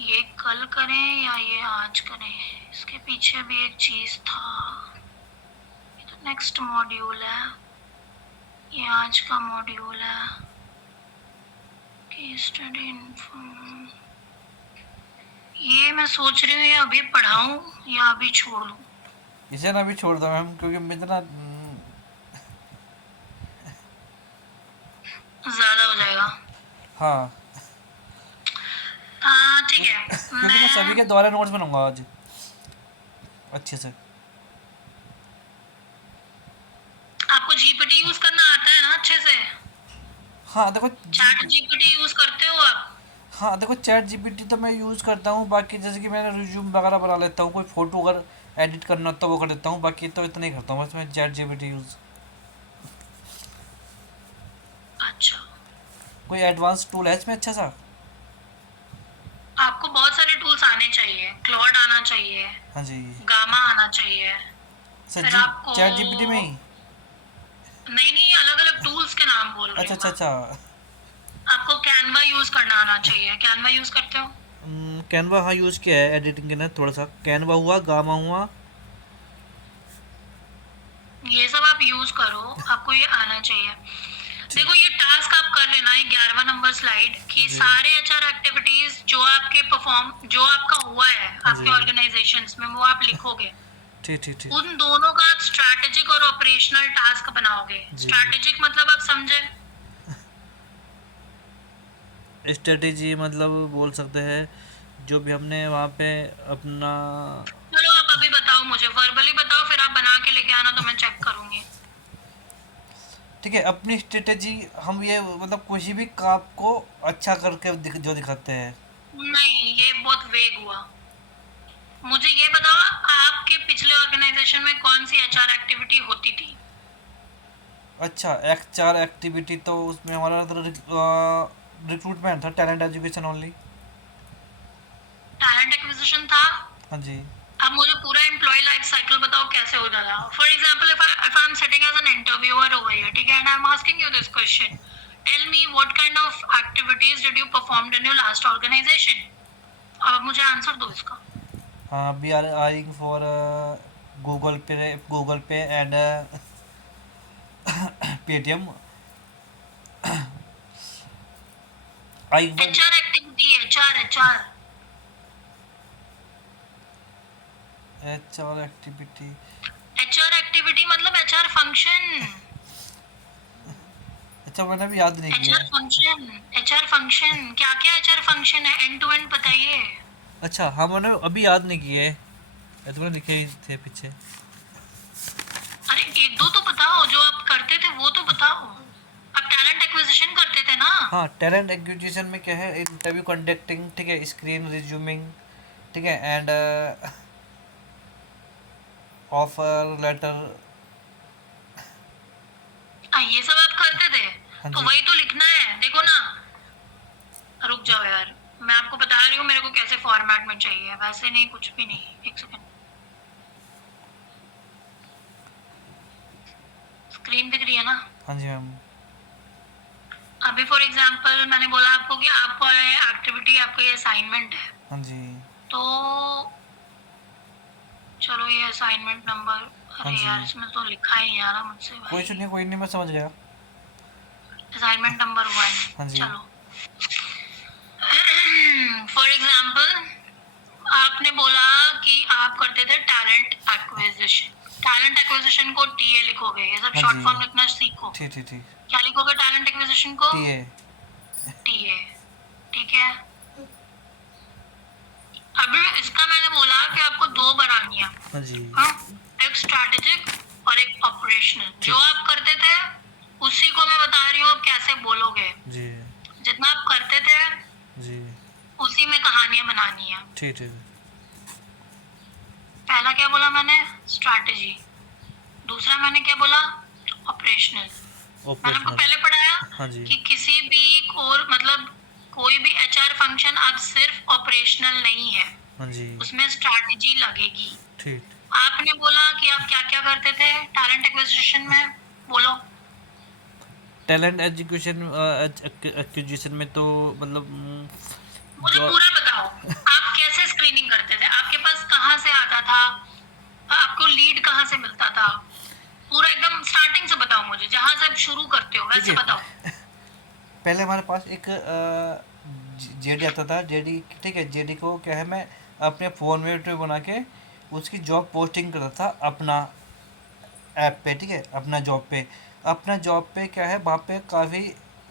ये कल करें या ये आज करें, इसके पीछे भी एक चीज था। ये तो नेक्स्ट मॉड्यूल है, ये आज का मॉड्यूल है। केस स्टडी इन्फॉर्म, ये मैं सोच रही हूँ ये अभी पढ़ाऊँ या अभी छोड़ दूँ। इसे ना भी छोड़ दो मैम क्योंकि मैं इतना ज्यादा हो जाएगा। हाँ हाँ ठीक है, क्योंकि मैं सभी मैं के द्वारा नोट्स बनाऊंगा आज अच्छे से आपको जीपीटी यूज करना आता है ना अच्छे से? हाँ देखो चैट जीपीटी यूज करते हो आप? हाँ देखो चैट जीपीटी तो मैं यूज़ करता हूँ बाकी जैसे कि मैंने रिज्यूम वगैरह बना लेता हूँ कोई फ़ोटो अगर एडिट करना हो तो वो कर देता हूँ बाकी तो इतना ही करता हूँ बस मैं चैट जीपीटी यूज़ अच्छा, कोई एडवांस टूल है इसमें अच्छा सा आपको बहुत सारे टूल्स आने चाहिए। क्लॉड आना चाहिए, हाँ जी गामा आना चाहिए, सर फिर जी आपको चैट जीपीटी में ही नहीं नहीं, अलग अलग टूल्स के नाम बोल रही अच्छा हूँ अच्छा मैं। अच्छा आपको कैनवा यूज करना आना चाहिए। कैनवा यूज करते हो? कैनवा हाँ यूज़ किया है एडिटिंग के लिए थोड़ा सा कैनवा हुआ गामा हुआ ये सब आप यूज करो, आपको ये आना चाहिए। देखो ये टास्क आप कर लेना, ये 11वां नंबर स्लाइड कि जी सारे एचआर एक्टिविटीज जो आपके परफॉर्म, जो आपका हुआ है हाँ आपके जी ऑर्गेनाइजेशंस में, वो आप लिखोगे। ठीक ठीक ठीक उन दोनों का आप स्ट्रैटेजिक और ऑपरेशनल टास्क बनाओगे। जी स्ट्रैटेजिक मतलब आप समझे? स्ट्रेटेजी मतलब बोल सकते हैं जो भी हमने वहाँ पे अपना चलो आप अभी बताओ, मुझे वर्बली बताओ, फिर आप बना के लेके आना तो मैं चेक करूंगी। ठीक है अपनी स्ट्रेटेजी हम ये मतलब किसी भी काम को अच्छा करके जो दिखाते हैं नहीं, ये बहुत वेग हुआ। मुझे ये बताओ, आपके पिछले ऑर्गेनाइजेशन में कौन सी एचआर एक्टिविटी होती थी? अच्छा एक चार एक्टिविटी तो उसमें हमारा रिक्रूटमेंट था talent education only talent acquisition था। हाँ जी अब मुझे पूरा एम्प्लॉय लाइफ साइकिल बताओ कैसे होता था। For example if I am sitting as an interviewer over here, ठीक है, and I am asking you this question, tell me what kind of activities did you perform in your last organisation. अब मुझे answer दो इसका। हाँ we are eyeing for Google Pay and Paytm I HR activity, HR HR H और activity HR activity मतलब HR function. अच्छा मैंने भी याद नहीं किया एचआर फंक्शन, एचआर फंक्शन क्या क्या एचआर फंक्शन है, एंड टू एंड बताइए। अच्छा हाँ मैंने अभी याद नहीं किए ये तो मैंने लिखे ही थे पीछे अरे एक दो तो बताओ, जो आप करते थे वो तो बताओ। आप टैलेंट एक्विजिशन करते थे ना? हाँ टैलेंट एक्विजिशन में क्या है इंटरव्यू कंडक्टिंग ठीक है स्क्रीन रिज्यूमिंग ठीक है एंड ऑफर लेटर ये सब आप करते थे? हाँ तो जी वही तो लिखना है, देखो ना। रुक जाओ यार, मैं आपको बता रही हूँ मेरे को कैसे फॉर्मेट में चाहिए, वैसे नहीं, कुछ भी नहीं। एक सेकंड, स्क्रीन दिख रही है ना? हाँ जी मैम अभी फॉर एग्जांपल मैंने बोला आपको कि आपको एक्टिविटी, आपको ये असाइनमेंट है, हाँ जी। तो चलो ये असाइनमेंट नंबर, हाँ अरे जी। यार इसमें तो लिखा ही नहीं आ रहा मुझसे कोई भाई। कोई नहीं, मैं समझ गया। असाइनमेंट नंबर 1, हाँ जी। चलो। फॉर एग्जांपल आपने बोला कि आप करते थे टैलेंट एक्विजिशन। टैलेंट एक्विजिशन को टीए लिखोगे, ये सब हाँ शॉर्ट जी। फॉर्म लिखना सीखो। ठीक ठीक ठीक। क्या लिखोगे टैलेंट एक्विजिशन को? T A. टीए, ठीक है। अभी इसका मैंने बोला कि आपको दो बनानी है, हाँ जी। हाँ? एक स्ट्रैटेजिक और एक ऑपरेशनल। जो आप करते थे उसी को मैं बता रही हूँ आप कैसे बोलोगे। जी जितना आप करते थे जी। उसी में कहानियां बनानी है। ठीक ठीक। पहला क्या बोला मैंने? स्ट्रैटेजी। दूसरा मैंने क्या बोला? ऑपरेशनल। मैंने आपको ऑपरेशनल। पहले पढ़ाया हाँ जी। कि किसी भी और मतलब कोई भी एचआर फंक्शन अब सिर्फ ऑपरेशनल नहीं है, हाँ जी। उसमें स्ट्रैटेजी लगेगी। ठीक। आपने बोला कि आप क्या क्या करते थे टैलेंट एक्विजिशन में, बोलो। टैलेंट एजुकेशन एक्विजिशन में तो मतलब मुझे जो पूरा बताओ, आप कैसे स्क्रीनिंग करते थे? आपके पास कहाँ से आता था? आपको लीड कहाँ से मिलता था? पूरा एकदम स्टार्टिंग से बताओ मुझे, जहाँ से आप शुरू करते हो ठीक वैसे है। बताओ। पहले हमारे पास एक जेडी आता था। जेडी, ठीक है। जेडी को क्या है, मैं अपने फ़ोन में बना के उसकी जॉब पोस्टिंग करता था अपना ऐप पे, ठीक है। अपना जॉब पे, अपना जॉब पे क्या है, वहाँ पे काफ़ी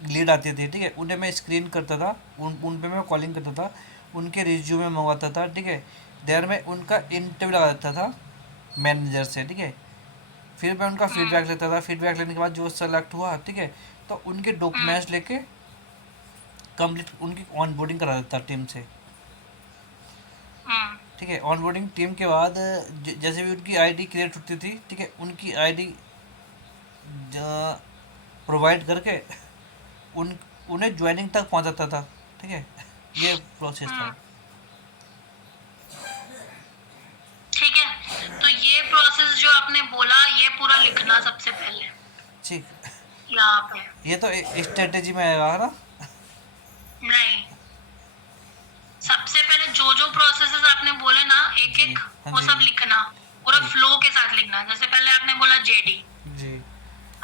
लीड आती थी, ठीक है। उन्हें मैं स्क्रीन करता था, उन पे मैं कॉलिंग करता था, उनके रिज्यूमे मंगवाता था, ठीक है। देर में उनका इंटरव्यू लगा देता था मैनेजर से, ठीक है। फिर मैं उनका हम्म, फीडबैक लेता था। फीडबैक लेने के बाद जो सेलेक्ट हुआ, ठीक है, तो उनके हम्म, डॉक्यूमेंट्स लेके कंप्लीट उनकी ऑनबोर्डिंग करा देता टीम से, हम्म, ठीक है। ऑनबोर्डिंग टीम के बाद जैसे भी उनकी आईडी क्रिएट होती थी, ठीक है, उनकी आईडी प्रोवाइड करके उन उन्हें ज्वाइनिंग तक पहुंचाता था, ठीक है। ये प्रोसेस हम्म, था। ठीक है। तो ये प्रोसेस जो आपने बोला ये पूरा लिखना सबसे पहले ठीक। यहाँ पे। ये तो स्ट्रेटेजी में आएगा, है ना। नहीं, सबसे पहले जो जो प्रोसेसेस आपने बोले ना एक जी। एक, हाँ वो जी। सब लिखना, पूरा जी। फ्लो के साथ लिखना। जैसे पहले आपने बोला जेडी, जी।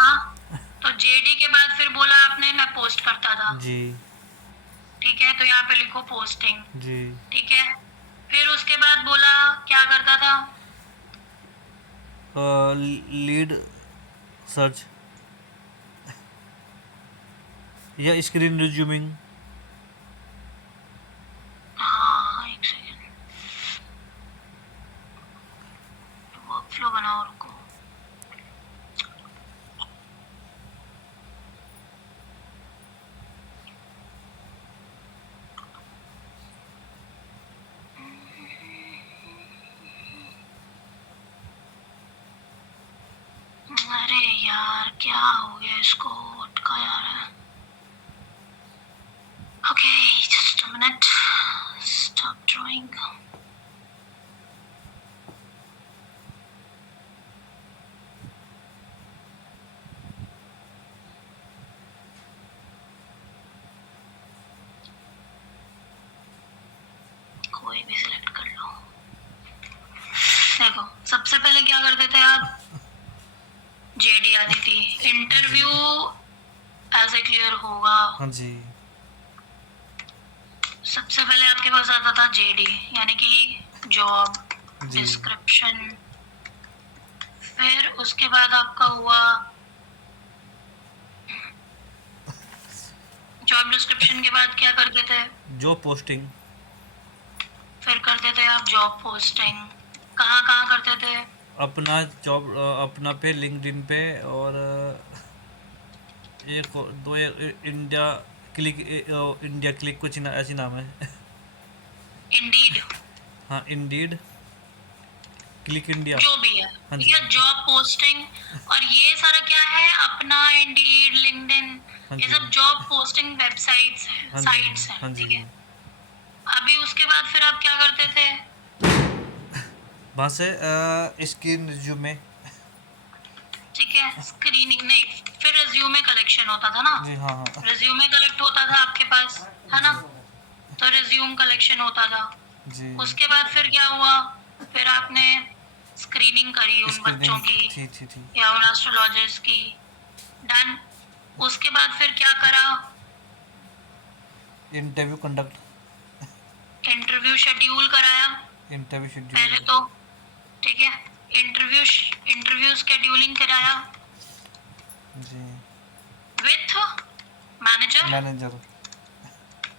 हाँ, तो जेडी के बाद फिर बोला आपने मैं पोस्ट करता था, जी। ठीक है, तो यहाँ पे लिखो पोस्टिंग, जी। ठीक है। फिर उसके बाद बोला क्या करता था? लीड सर्च या स्क्रीन रिज्यूमिंग। हाँ एक सेकेंड, वर्कफ्लो बनाओ, रुको। अरे यार क्या हो गया इसको, अटका यार है। Okay just a minute, stop drawing. कोई भी सिलेक्ट कर लो। देखो सबसे पहले क्या करते थे आप? जेडी आती थी, इंटरव्यू ऐसे क्लियर होगा। हाँ जी। सबसे पहले आपके पास आता था जेडी, यानी कि जॉब जी। डिस्क्रिप्शन। फिर उसके बाद आपका हुआ जॉब डिस्क्रिप्शन के बाद क्या करते थे? Job posting. फिर करते थे आप जॉब पोस्टिंग। कहाँ कहाँ करते थे? अपना जॉब अपना पे लिंक्डइन पे, और एक दो इंडिया क्लिक, इंडिया क्लिक कुछ ना ऐसी नाम है। इंडीड, हाँ, इंडीड, क्लिक इंडिया। जो भी है, हाँ ठीक जी। है, जॉब पोस्टिंग। और ये सारा क्या है? अपना, इंडीड, लिंक्डइन, हाँ ये जी। सब जॉब पोस्टिंग वेबसाइट्स हैं, हाँ जी। साइट्स हैं, हाँ जी। ठीक है। अभी उसके बाद फिर आप क्या करते थे? वहाँ से स्क्रीन रिज्यूमे। ठीक है, स्क्रीनिंग नहीं, फिर रिज्यूमे कलेक्शन होता था ना, जी हाँ हाँ रिज्यूमे कलेक्ट होता था आपके पास, है ना, तो रिज्यूम कलेक्शन होता था। जी। उसके बाद फिर क्या हुआ, फिर आपने स्क्रीनिंग करी उन बच्चों स्क्रीनिंग की थी। या उन एस्ट्रोलॉजर्स की, डन। उसके बाद फिर क्या करा, इंटरव्यू कंडक्ट, इंटरव्यू शेड्यूल कराया इंटरव्यू पहले शेड्यूल। तो, ठीक है, इंटरव्यू शेड्यूलिंग कराया जी। With manager, manager.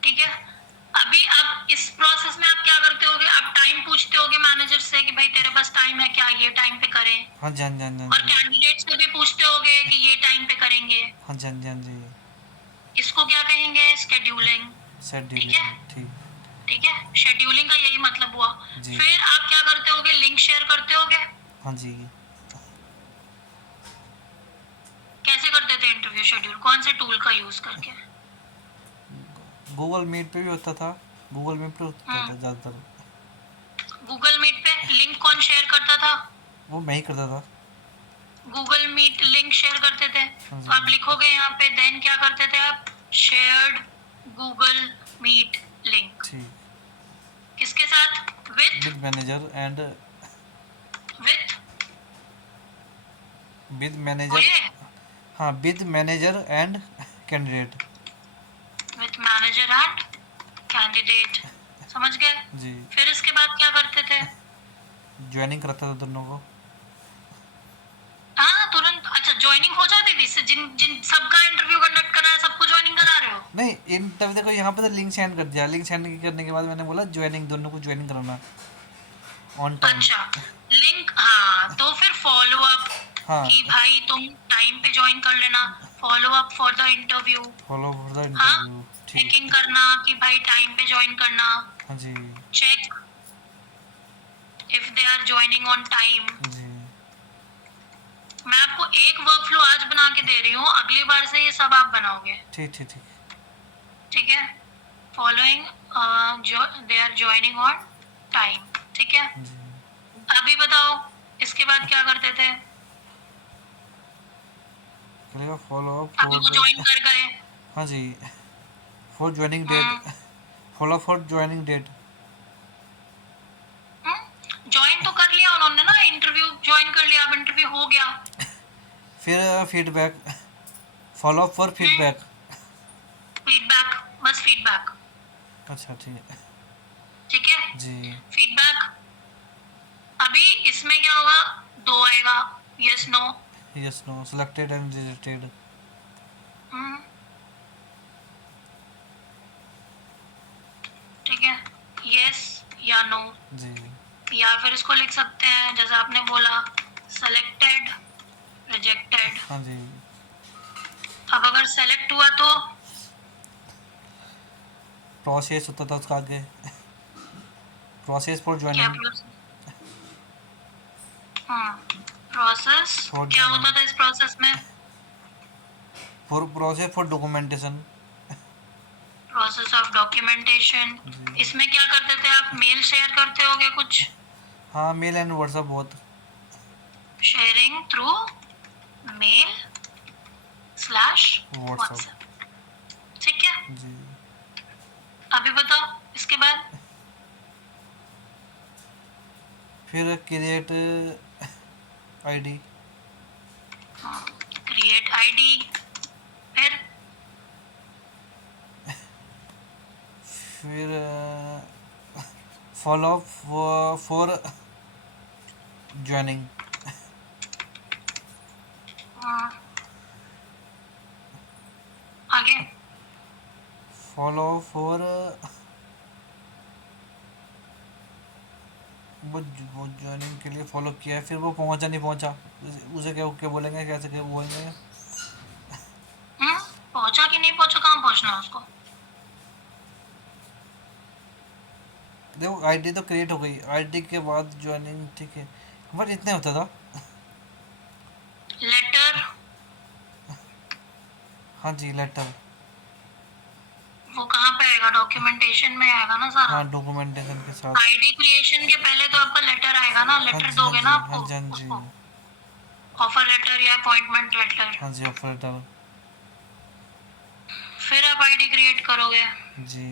ठीक है। अभी अब इस प्रोसेस में आप क्या करते होगे, आप टाइम पूछते होगे मैनेजर से कि भाई तेरे पास टाइम है क्या, ये टाइम पे करें, हाँ जी हाँ जी हाँ जी हाँ और जी। कैंडिडेट से भी पूछते होगे कि ये टाइम पे करेंगे। हाँ जी हाँ जी हाँ जी। इसको क्या कहेंगे, शेड्यूलिंग, ठीक शेड्यूलिंग है, ठीक। ठीक है, शेड्यूलिंग का यही मतलब हुआ। जी। फिर आप क्या करते होगे, लिंक शेयर करते होगे। हाँ जी। कैसे करते थे इंटरव्यू शेड्यूल, कौन से टूल का यूज करके। गूगल मीट पे भी होता था, गूगल मीट पे होता था हम्म, ज़्यादातर। गूगल मीट पे लिंक कौन शेयर करता था, वो मैं ही करता था। गूगल मीट लिंक शेयर करते थे। हाँ तो आप जी। लिखोगे यहाँ पे, देन क्या करते थे आप, शेयर्ड गूगल मीट लिंक, ठीक। किसके साथ, with, with manager and, with, with manager. बोलिए, हाँ, with manager and candidate. With manager and candidate, समझ गए। जी। फिर इसके बाद क्या करते थे, ज्वाइनिंग कराता था दोनों को। हाँ तुरंत, अच्छा ज्वाइनिंग हो जाती थी, जिन जिन सबका इंटरव्यू कंडक्ट करा है सबको ज्वाइनिंग करा रहे हो। नहीं, इंटरव्यू देखो यहाँ पे तो लिंक सेंड कर दिया, लिंक सेंड करने के बाद मैंने बोला ज्वाइनिंग, दोनों को ज्वाइनिंग कराना ऑन टाइम। अच्छा, लिंक, हाँ तो फिर फॉलो अप, हाँ, कि भाई तुम टाइम पे ज्वाइन कर लेना, follow up for the interview, follow for the हाँ, इंटरव्यू। ठीक। चेकिंग करना कि भाई टाइम पे ज्वाइन करना, हाँ जी। Check if they are joining on time. जी। मैं आपको एक वर्कफ्लो आज बना के दे रही हूँ, अगली बार से ये सब आप बनाओगे, ठीक ठीक ठीक। ठीक है, फॉलोइंग, जो they are joining on time, ठीक है। जी। अभी बताओ इसके बाद क्या करते थे, करेगा फॉलो अप अभी फॉर वो द। ज्वाइन कर गए, हाँ जी। For joining date, follow for joining date. Join तो कर लिया उन्होंने ना, इंटरव्यू ज्वाइन कर लिया, अब इंटरव्यू हो गया, फिर feedback, follow up for feedback. Feedback, बस फीडबैक, अच्छा ठीक है। ठीक है, जी। फीडबैक। अभी इसमें क्या होगा, दो आएगा, yes no, yes no, selected and rejected. ठीक है, यस या नो, जी। या फिर इसको लिख सकते हैं जैसे आपने बोला, सेलेक्टेड, रिजेक्टेड। हाँ जी। अब अगर सेलेक्ट हुआ तो प्रोसेस होता था उसका आगे, प्रोसेस फॉर क्या ज्वाइनिंग। प्रोसेस, प्रोसेस, फॉर क्या ज्वाइनिंग, होता था इस प्रोसेस में, for process for documentation. Process of documentation. जी। इसमें क्या करते थे आप, मेल शेयर करते होगे कुछ, हाँ, मेल एंड व्हाट्सएप बहुत। Sharing through mail slash WhatsApp. WhatsApp, ठीक है। जी। अभी बताओ इसके बाद, फिर क्रिएट आईडी। क्रिएट आईडी, फिर फिर फॉलो फॉर ज्वाइनिंग। आगे, फॉलो फॉर, वो ज्वाइनिंग के लिए फॉलो किया है, फिर वो पहुंचा नहीं पहुंचा, उसे क्या क्या बोलेंगे, कैसे क्या बोलेंगे। पहुंचा कि नहीं पहुंचा, कहाँ पहुंचना है उसको, देखो आईडी तो क्रिएट हो गई, आईडी के बाद ज्वाइनिंग, ठीक है, बट इतने होता था। लेटर, हाँ जी, लेटर। वो कहाँ पे आएगा, डॉक्यूमेंटेशन में आएगा ना सारा। हाँ, डॉक्यूमेंटेशन के साथ। आईडी क्रिएशन के पहले तो आपका लेटर आएगा ना, हाँ लेटर जी हाँ दोगे जी ना हाँ आपको जी हाँ जी। उसको, ऑफर लेटर या अपॉइंटमेंट लेटर, हाँ जी, ऑफर लेटर। फिर आप आईडी क्रिएट करोगे। जी।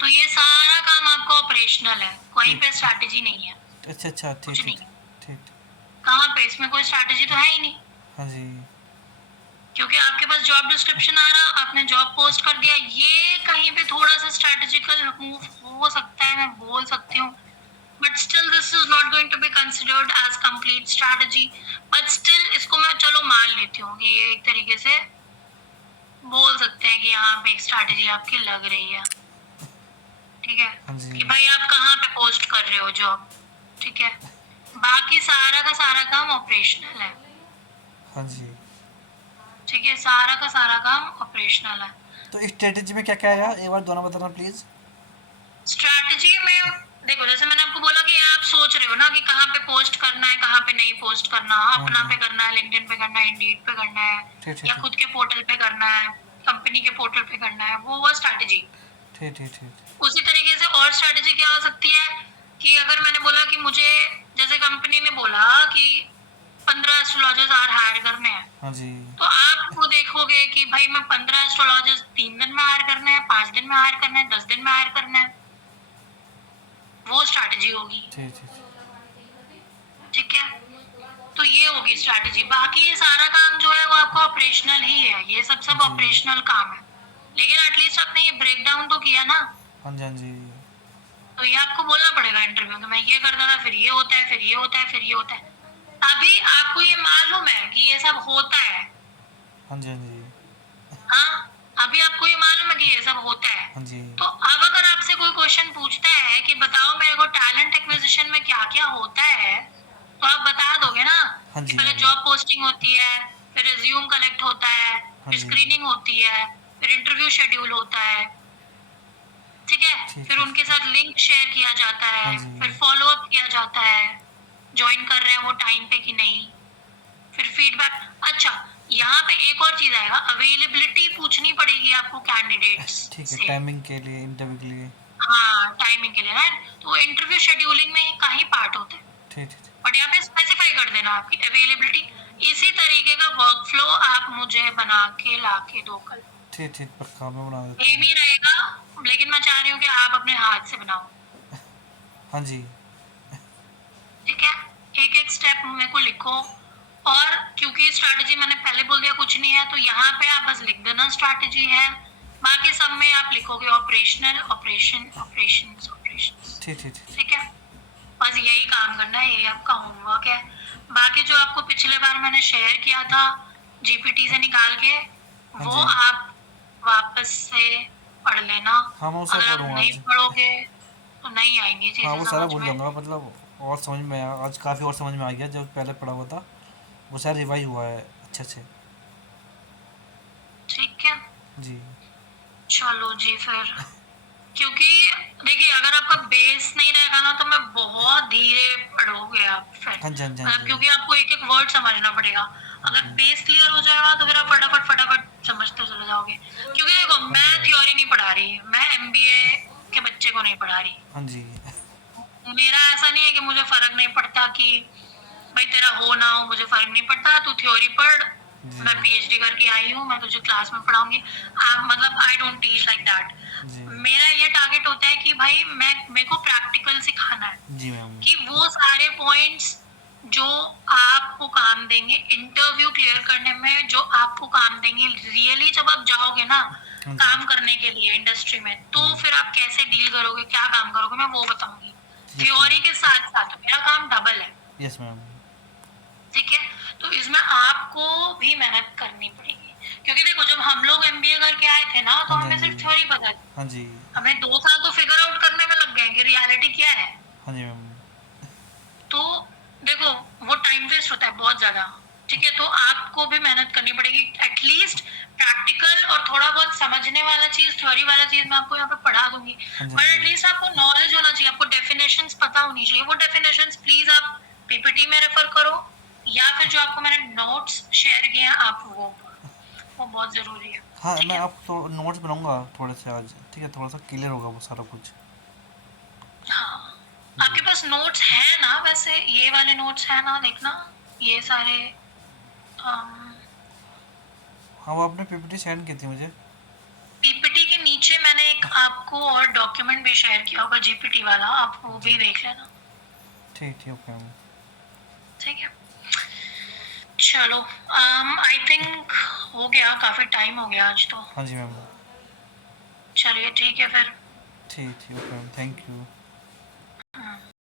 तो ये सारा काम आपका ऑपरेशनल है, कहीं ठीक। पे स्ट्रैटेजी नहीं है, अच्छा अच्छा, ठीक कुछ ठीक नहीं है। ठीक। कहाँ पे, इसमें कोई स्ट्रैटेजी तो है ही नहीं, हाँ जी। क्योंकि आपके पास जॉब डिस्क्रिप्शन आ रहा, आपने जॉब पोस्ट कर दिया, ये कहीं पे थोड़ा सा स्ट्रैटेजिकल मूव हो सकता है, मैं बोल सकती हूँ, but still this is not going to be considered as complete strategy. But still इसको मैं चलो मान लेती हूँ कि ये एक तरीके से बोल सकते हैं कि यहाँ पे एक स्ट्रैटेजी आपकी लग रही है, ठीक है, हाँ जी। कि भाई आप कहाँ पे पोस्ट कर रहे हो जॉब, ठीक है। बाकी सारा का सारा काम ऑपरेशनल है, हाँ जी। ठीक है, सारा का सारा काम ऑपरेशनल है। तो स्ट्रेटेजी में क्या क्या आएगा, एक बार दोनों बताना प्लीज। स्ट्रैटेजी में देखो, जैसे मैंने आपको बोला कि आप सोच रहे हो ना कि कहाँ पे पोस्ट करना है, कहाँ पे नहीं पोस्ट करना, हाँ अपना जी। पे करना है, लिंक्डइन पे करना है, इंडीड पे करना है, ठीक ठीक या ठीक खुद के पोर्टल पे करना है, कंपनी के पोर्टल पे करना है, वो स्ट्रैटेजी। ठीक ठीक ठीक। उसी तरीके से और स्ट्रैटेजी क्या हो सकती है कि अगर मैंने बोला कि मुझे, जैसे कंपनी ने बोला कि 15 एस्ट्रोलॉजर्स और हायर करने हैं, हाँ जी। तो आप वो देखोगे कि भाई मैं 15 एस्ट्रोलॉजर्स 3 दिन में हायर करना है, 5 दिन में हायर करना है, 10 दिन में हायर करना है, वो स्ट्रैटेजी होगी, ठीक ठीक ठीक है। तो ये होगी स्ट्रैटेजी। बाकी ये सारा काम जो है वो आपका ऑपरेशनल ही है, ये सब जी। ऑपरेशनल काम है, लेकिन एटलीस्ट आपने ये ब्रेक डाउन तो किया ना। हाँ जी। हाँ जी। तो ये आपको बोलना पड़ेगा इंटरव्यू में, मैं ये करता था, फिर ये होता है, फिर ये होता है, फिर ये होता है। अभी आपको ये मालूम है कि ये सब होता है, हाँ जी। हाँ जी। हाँ, अभी आपको ये मालूम है कि ये सब होता है। हाँ जी। तो अब अगर आपसे कोई क्वेश्चन पूछता है कि बताओ मेरे को टैलेंट एक्विजिशन में क्या क्या होता है, तो आप बता दोगे ना हाँ कि जी। पहले हाँ जॉब पोस्टिंग होती है, फिर रिज्यूम कलेक्ट होता है, हाँ फिर जी। स्क्रीनिंग होती है, फिर इंटरव्यू शेड्यूल होता है, ठीक है, ठीक फिर ठीक। उनके साथ लिंक शेयर किया जाता हाँ है, जी। फिर फॉलो अप किया जाता है, ज्वाइन कर रहे हैं वो टाइम पे कि नहीं, फिर फीडबैक। अच्छा, यहाँ पे एक और चीज आएगा, अवेलेबिलिटी पूछनी पड़ेगी आपको कैंडिडेट्स ठीक है, से। टाइमिंग के लिए, इंटरव्यू के लिए। हाँ, टाइमिंग के लिए ना, तो इंटरव्यू शेड्यूलिंग में का ही पार्ट होता है, ठीक ठीक बट यहाँ पे स्पेसिफाई कर देना आपकी अवेलेबिलिटी। इसी तरीके का वर्कफ्लो आप मुझे बना के ला के दो कल, ठीक ठीक, पक्का मैं बना देता सेम हूँ। ही रहेगा, लेकिन मैं चाह रही हूँ कि आप अपने हाथ से बनाओ, हाँ जी। ठीक है। एक एक स्टेप मेरे को लिखो, और क्योंकि स्ट्रैटेजी मैंने पहले बोल दिया कुछ नहीं है, तो यहाँ पे आप बस लिख देना स्ट्रैटेजी है, बाकी सब में आप लिखोगे ऑपरेशनल, ऑपरेशन, ऑपरेशंस, ऑपरेशंस, ठीक ठीक ठीक। ठीक है। बस यही काम करना है, यही आपका होमवर्क है। बाकी जो आपको पिछले बार मैंने शेयर किया था जीपीटी से निकाल के, हाँ वो जी। आप वापस से पढ़ लेना। हाँ, मैं वो सब अगर आप पढ़ूँगा नहीं आज। पढ़ोगे तो नहीं आएंगी हाँ, चीजें वो सारा समझ भूल में, जाऊँगा, मतलब और समझ में आया आज, काफ़ी और समझ में आ गया, जो पहले पढ़ा हुआ था वो सारा रिवाइज हुआ है अच्छे से। ठीक है। जी। चलो जी फिर, क्योंकि देखिए अगर आपका बेस नहीं रहेगा ना, तो मैं बहुत धीरे पढ़ोगे आप फिर, हाँ जी। हाँ जी। हाँ मतलब जी। क्योंकि आपको एक एक वर्ड समझना पड़ेगा। अगर जी। बेस क्लियर हो जाएगा तो फिर आप फटाफट फटाफट समझते चले जाओगे। क्योंकि देखो, हाँ मैं जी। थ्योरी नहीं पढ़ा रही, मैं एमबीए के बच्चे को नहीं पढ़ा रही। हाँ जी। मेरा ऐसा नहीं है कि मुझे फर्क नहीं पड़ता कि भाई तेरा हो ना हो, मुझे फर्क नहीं पड़ता, तू थ्योरी पढ़, जी। मैं पीएचडी करके आई हूँ, मैं तुझे क्लास में पढ़ाऊंगी। मतलब I don't teach like that. जी। मेरा ये टारगेट होता है कि भाई मेरे को प्रैक्टिकल सिखाना है, जी मैम। कि वो सारे पॉइंट्स जो आपको काम देंगे इंटरव्यू क्लियर करने में, जो आपको काम देंगे रियली जब आप जाओगे ना हाँ जी। काम करने के लिए इंडस्ट्री में, तो जी। फिर आप कैसे डील करोगे, क्या काम करोगे, मैं वो बताऊंगी। ठीक है। थ्योरी के साथ साथ मेरा काम डबल है, यस मैम। ठीक है। तो इसमें आपको भी मेहनत करनी पड़ेगी, क्योंकि देखो जब हम लोग एमबीए करके आए थे ना, तो हाँ जी। हमें हाँ सिर्फ जी। थ्योरी पता थी, हाँ जी। हमें 2 साल तो फिगर आउट करने में लग गए कि रियलिटी क्या है। हाँ जी मैम। तो देखो वो टाइम वेस्ट होता है बहुत ज्यादा, ठीक है। तो आपको भी मेहनत करनी पड़ेगी, एटलीस्ट प्रैक्टिकल और थोड़ा बहुत समझने वाला चीज, थ्योरी वाला चीज मैं आपको यहाँ पे पढ़ा दूंगी, हाँ जी। बट एटलीस्ट आपको नॉलेज होना चाहिए, आपको डेफिनेशंस पता होनी चाहिए। वो डेफिनेशंस प्लीज आप पीपीटी में रेफर करो, या फिर जो आपको मैंने नोट्स शेयर किए हैं आप वो पढ़ो, वो बहुत जरूरी है, हाँ, ठीक मैं है। आप तो नोट्स बनाऊंगा थोड़े से आज, ठीक है, थोड़ा सा क्लियर होगा वो सारा कुछ। हाँ, आपके पास नोट्स हैं ना? वैसे ये वाले नोट्स है ना, देखना ये सारे। हाँ वो आपने पीपीटी सेंड की थी मुझे। पीपीटी के नीचे मैंने एक आपको और डॉक्यूमेंट भी शेयर किया होगा, जीपीटी वाला, आप वो भी देख लेना। ठीक ठीक ओके मैम। ठीक है, चलो। आई थिंक हो गया, काफी टाइम हो गया आज तो। हाँ जी मैम। चलिए ठीक है फिर। ठीक ठीक okay ma'am, thank you. Hmm.